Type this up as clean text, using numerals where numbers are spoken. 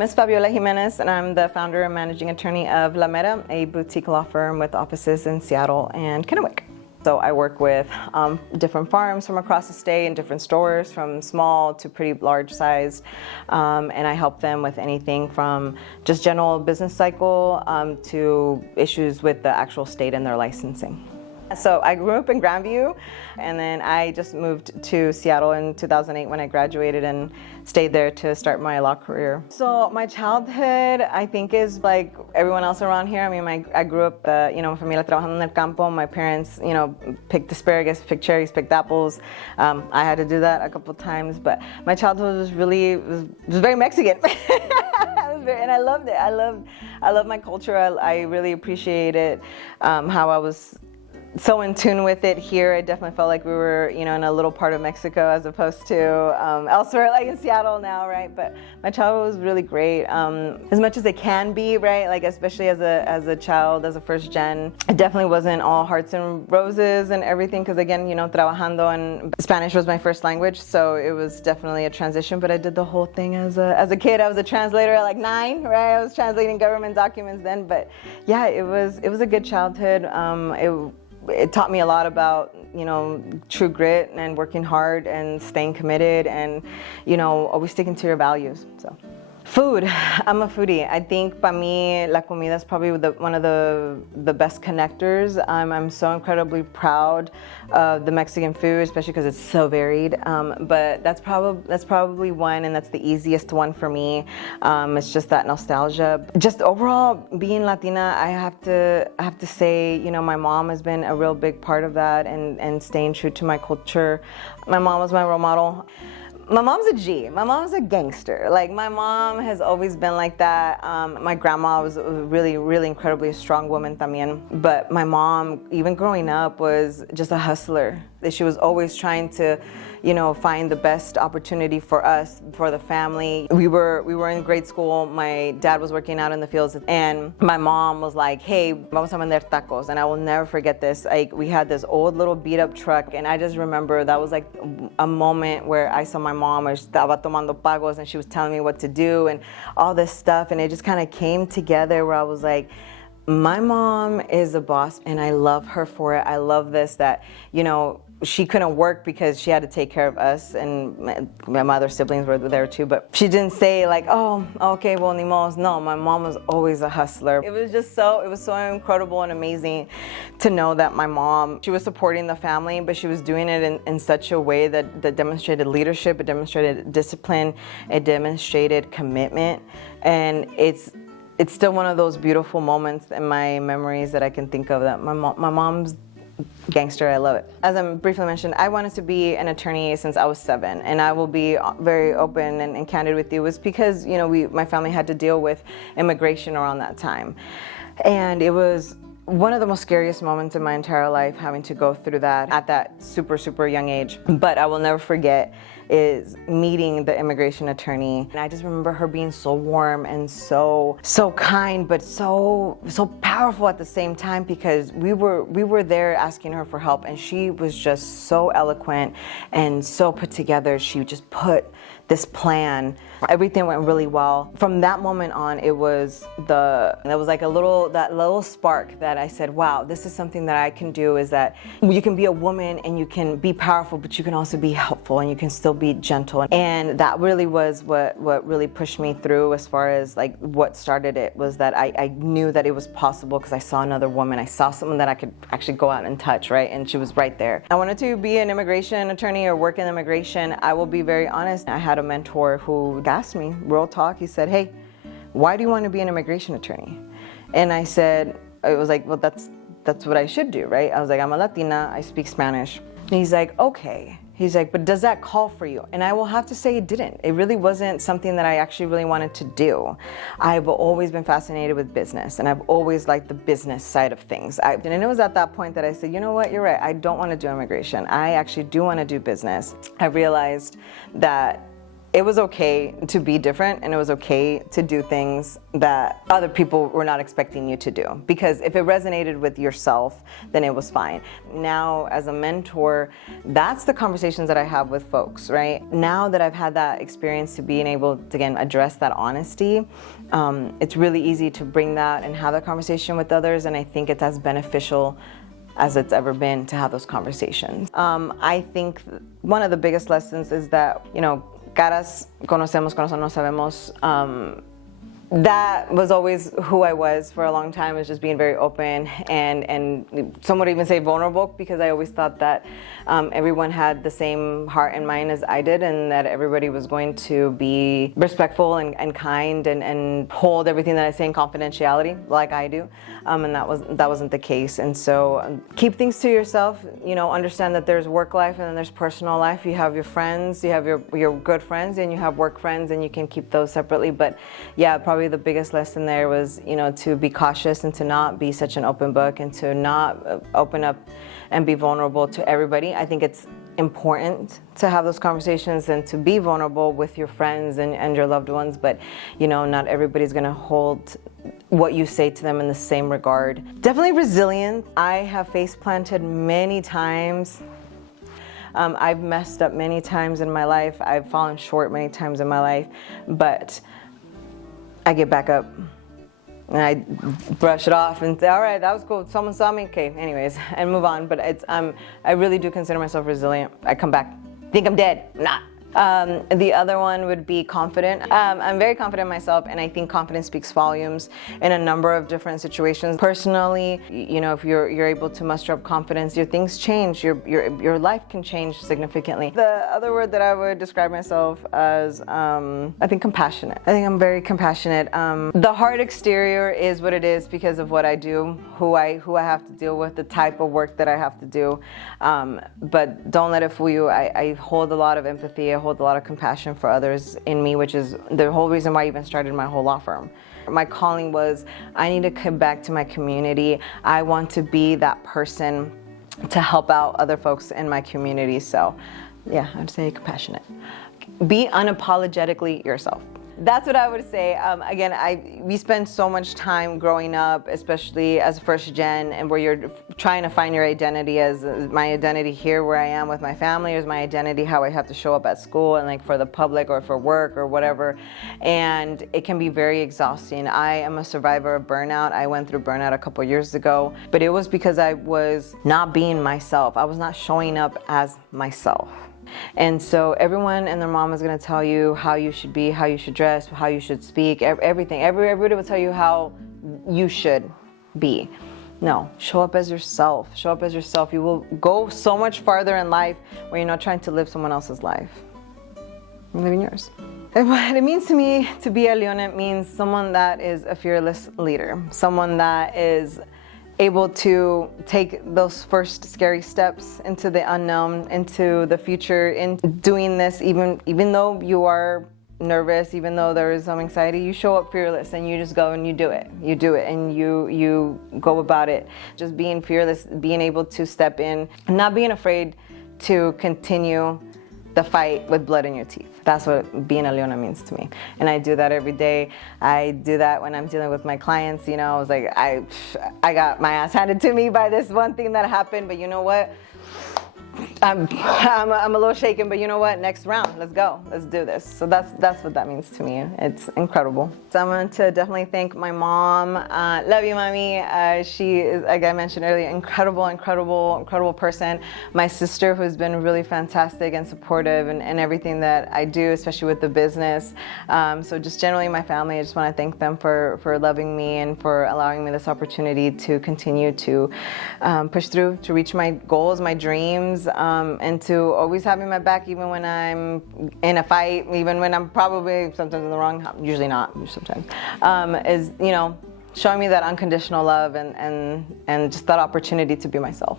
name is Fabiola Jimenez, and I'm the founder and managing attorney of La Meta, a boutique law firm with offices in Seattle and Kennewick. So I work with different farms from across the state and different stores, from small to pretty large size, and I help them with anything from just general business cycle to issues with the actual state and their licensing. So I grew up in Grandview, and then I just moved to Seattle in 2008 when I graduated and stayed there to start my law career. So my childhood, I think, is like everyone else around here. I mean, I grew up, familia trabajando en el campo. My parents, picked asparagus, picked cherries, picked apples. I had to do that a couple times, but my childhood was very Mexican. And I loved it. I love my culture. I really appreciate it, how I was so in tune with it here. I definitely felt like we were, in a little part of Mexico as opposed to elsewhere, like in Seattle now, right? But my childhood was really great, as much as it can be, right? Like especially as a child, as a first gen, it definitely wasn't all hearts and roses and everything. Because again, trabajando, and Spanish was my first language, so it was definitely a transition. But I did the whole thing as a kid. I was a translator at like 9, right? I was translating government documents then. But yeah, it was a good childhood. It taught me a lot about, true grit and working hard and staying committed and, always sticking to your values. So, food. I'm a foodie. I think para mí la comida is probably one of the best connectors. I'm so incredibly proud of the Mexican food, especially because it's so varied. But that's probably one, and that's the easiest one for me. It's just that nostalgia. Just overall, being Latina, I have to say, my mom has been a real big part of that, and staying true to my culture. My mom was my role model. My mom's a G. My mom's a gangster. Like, my mom has always been like that. My grandma was a really, really incredibly strong woman también. But my mom, even growing up, was just a hustler. She was always trying to, find the best opportunity for us, for the family. We were in grade school. My dad was working out in the fields, and my mom was like, "Hey, vamos a vender tacos." And I will never forget this. Like, we had this old little beat-up truck, and I just remember that was like a moment where I saw my mom, estaba tomando pagos, and she was telling me what to do and all this stuff, and it just kind of came together where I was like, my mom is a boss, and I love her for it. I love this, that, she couldn't work because she had to take care of us, and my mother's siblings were there too, but she didn't say like, oh, okay, well, ni modos. No, my mom was always a hustler. It was so incredible and amazing to know that my mom, she was supporting the family, but she was doing it in such a way that demonstrated leadership, it demonstrated discipline, it demonstrated commitment, and it's still one of those beautiful moments in my memories that I can think of, that my mom's gangster. I love it. As I briefly mentioned, I wanted to be an attorney since I was 7, and I will be very open and candid with you. It was because, my family had to deal with immigration around that time. And it was one of the most scariest moments in my entire life, having to go through that at that super, super young age. But I will never forget is meeting the immigration attorney. And I just remember her being so warm and so kind, but so powerful at the same time, because we were there asking her for help, and she was just so eloquent and so put together. She just put this plan. Everything went really well. From that moment on, there was like that little spark that I said, wow, this is something that I can do, is that you can be a woman and you can be powerful, but you can also be helpful and you can still be gentle. And that really was what really pushed me through, as far as like what started it, was that I knew that it was possible because I saw another woman. I saw someone that I could actually go out and touch, right? And she was right there. I wanted to be an immigration attorney or work in immigration. I will be very honest. I had a mentor who asked me, real talk, he said, "Hey, why do you want to be an immigration attorney?" And I said, it was like, well, that's what I should do, right? I was like, I'm a Latina, I speak Spanish. And he's like, okay. He's like, but does that call for you? And I will have to say it didn't. It really wasn't something that I actually really wanted to do. I've always been fascinated with business, and I've always liked the business side of things. And it was at that point that I said, you know what, you're right. I don't want to do immigration. I actually do want to do business. I realized that it was okay to be different, and it was okay to do things that other people were not expecting you to do. Because if it resonated with yourself, then it was fine. Now, as a mentor, that's the conversations that I have with folks, right? Now that I've had that experience to being able to, again, address that honesty, it's really easy to bring that and have that conversation with others, and I think it's as beneficial as it's ever been to have those conversations. I think one of the biggest lessons is that, caras conocemos, corazón no sabemos. That was always who I was for a long time, was just being very open and some would even say vulnerable, because I always thought that everyone had the same heart and mind as I did, and that everybody was going to be respectful and kind and hold everything that I say in confidentiality like I do, and that wasn't the case. And so keep things to yourself, understand that there's work life and then there's personal life. You have your friends, you have your good friends, and you have work friends, and you can keep those separately. But yeah, probably the biggest lesson there was, to be cautious and to not be such an open book, and to not open up and be vulnerable to everybody. I think it's important to have those conversations and to be vulnerable with your friends and your loved ones, but not everybody's gonna hold what you say to them in the same regard. Definitely resilient. I have face planted many times. I've messed up many times in my life. I've fallen short many times in my life, but I get back up and I brush it off and say, all right, that was cool. Someone saw me. Okay, anyways, and move on. But I really do consider myself resilient. I come back, think I'm dead. I'm not. The other one would be confident. I'm very confident in myself, and I think confidence speaks volumes in a number of different situations. Personally, if you're able to muster up confidence, your things change. Your life can change significantly. The other word that I would describe myself as, I think compassionate. I think I'm very compassionate. The hard exterior is what it is because of what I do, who I have to deal with, the type of work that I have to do. But don't let it fool you. I hold a lot of empathy. I hold a lot of compassion for others in me, which is the whole reason why I even started my whole law firm. My calling was, I need to come back to my community. I want to be that person to help out other folks in my community. So yeah, I'd say compassionate. Be unapologetically yourself. That's what I would say. Again, we spend so much time growing up, especially as first gen, and where you're trying to find your identity. As my identity here where I am with my family, or is my identity how I have to show up at school and like for the public or for work or whatever. And it can be very exhausting. I am a survivor of burnout. I went through burnout a couple years ago, but it was because I was not being myself. I was not showing up as myself. And so everyone and their mom is going to tell you how you should be, how you should dress, how you should speak, everything. Everybody will tell you how you should be. No, show up as yourself. Show up as yourself. You will go so much farther in life when you're not trying to live someone else's life. You're living yours. And what it means to me to be a Leona means someone that is a fearless leader, someone that is able to take those first scary steps into the unknown, into the future, in doing this, even though you are nervous, even though there is some anxiety, you show up fearless and you just go and you do it. You do it and you go about it. Just being fearless, being able to step in, and not being afraid to continue the fight with blood in your teeth. That's what being a Leona means to me. And I do that every day. I do that when I'm dealing with my clients. I was like, I got my ass handed to me by this one thing that happened, but you know what? I'm a little shaken, but you know what? Next round, let's go. Let's do this. So that's what that means to me. It's incredible. So I want to definitely thank my mom. Love you, mommy. She is, like I mentioned earlier, incredible person. My sister, who's been really fantastic and supportive in everything that I do, especially with the business. So just generally my family, I just want to thank them for loving me and for allowing me this opportunity to continue to push through, to reach my goals, my dreams, and to always having my back even when I'm in a fight, even when I'm probably sometimes in the wrong, usually not, sometimes, is, showing me that unconditional love and just that opportunity to be myself.